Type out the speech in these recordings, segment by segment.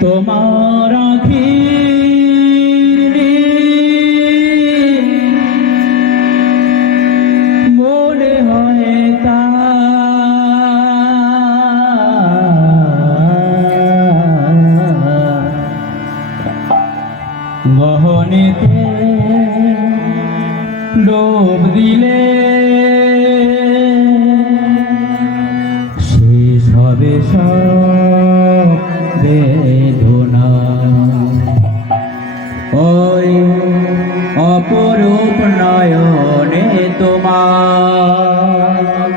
তোমার আখিরে ওই অপরূপ নয়নে তোমার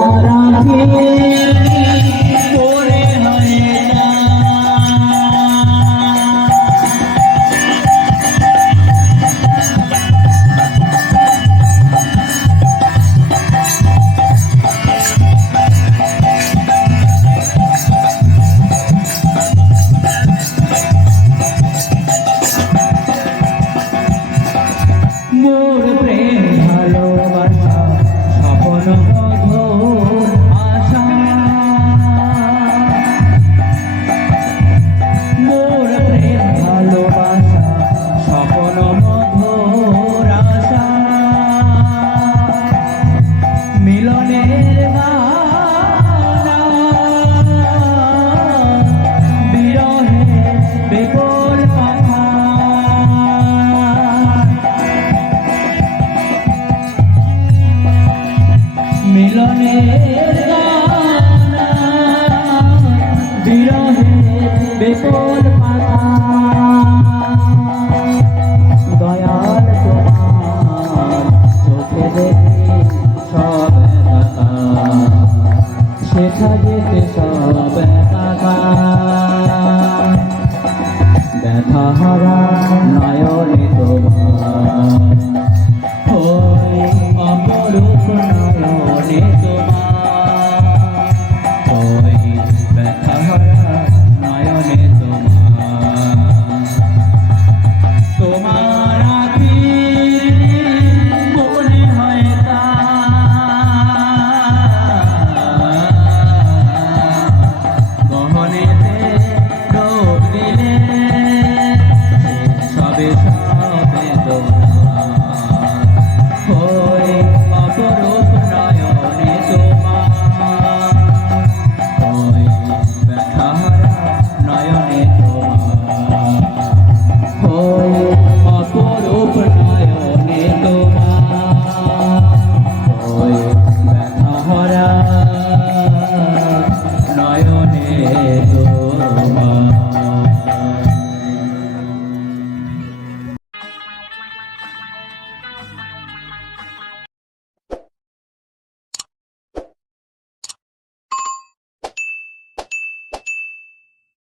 তোমার Amén. দেশ